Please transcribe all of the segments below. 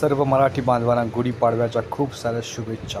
सर्व मराठी बांधवांना गुढीपाडव्याच्या खूप साऱ्या शुभेच्छा.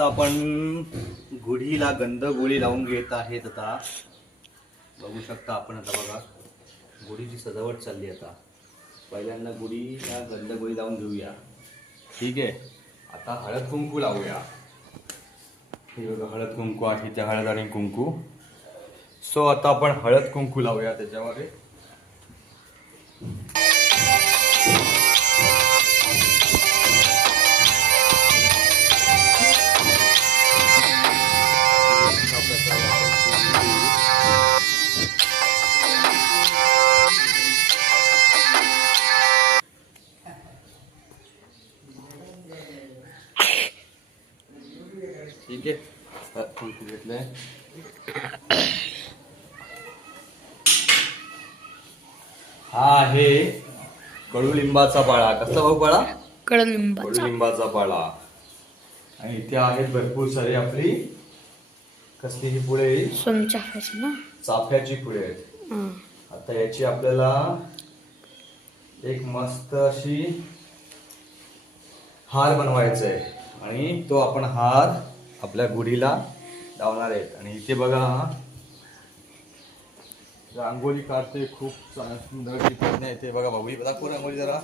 आता आपण गुढीला गंध गोळी लावून घेत आहेत आता. बघू शकता आपण आता बघा गुढीची सजावट चालली आता. पहिल्यांदा गुढीला गंध गोळी लावून घेऊया. ठीक आहे? आता हळद कुंकू लावूया. हे बघा हळद कुंकू आहे त्या हळद आणि कुंकू. सो आता आपण हळद कुंकू लावूया त्याच्यामध्ये ठीक आहे हळद कुंकू घेतलंय हा आहे कडुलिंबाचा पाळा. कसला भाऊ पाळा? कडलिंबाचा. कडुलिंबाचा पाळा. आणि इथे आहेत भरपूर सारी आपली कसली ही फुले चाफ्याची फुले आहेत हा. आता याची आपल्याला एक मस्त अशी हार बनवायचा आहे आणि तो आपण हार आपल्या गुढीला लावणार आहेत. आणि इथे बघा रांगोळी काढते खूप सुंदर. अशी इथे बघा भाऊ बघा दाखव रांगोळी जरा.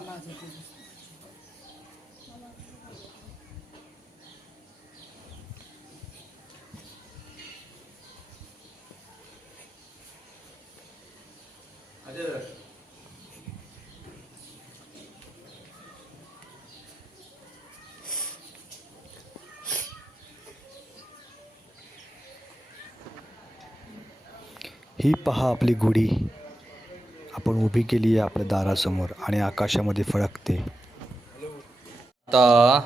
ही पहा आपली गुढी. आपण उभी केली आहे आपल्या दारासमोर आणि आकाशामध्ये फडकते. आता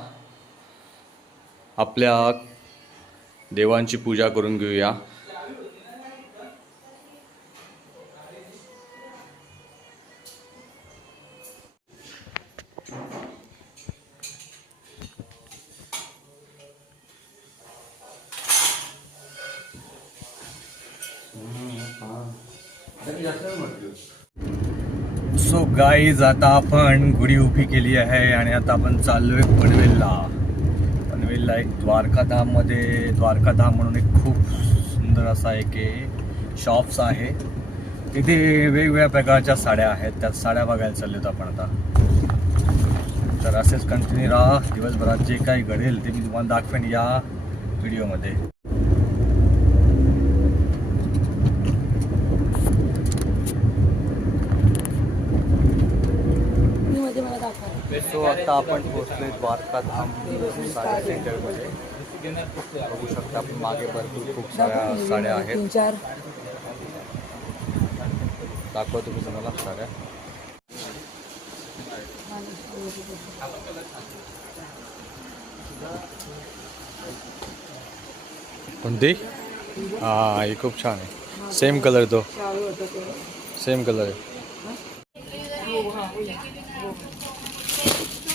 आपल्या देवांची पूजा करून घेऊया. सो गाईज आता आपण गुढी उभी केली आहे आणि आता आपण चाललोय पनवेलला. पनवेलला एक द्वारकाधाममध्ये द्वारकाधाम म्हणून एक खूप सुंदर असा एक शॉप्स आहे. तिथे वेगवेगळ्या प्रकारच्या साड्या आहेत. त्या साड्या बघायला चाललोत आपण आता. तर असेच कंटिन्यू राहा. दिवसभरात जे काही घडेल ते मी तुम्हाला दाखवेन या व्हिडिओमध्ये सो आता आपण पोहोचलोय द्वारकाधाम साडी सेंटरमध्ये बघू शकता भरपूर दाखवतो मी तुम्हाला हा, ही छान आहे. सेम कलर तो सेम कलर आहे.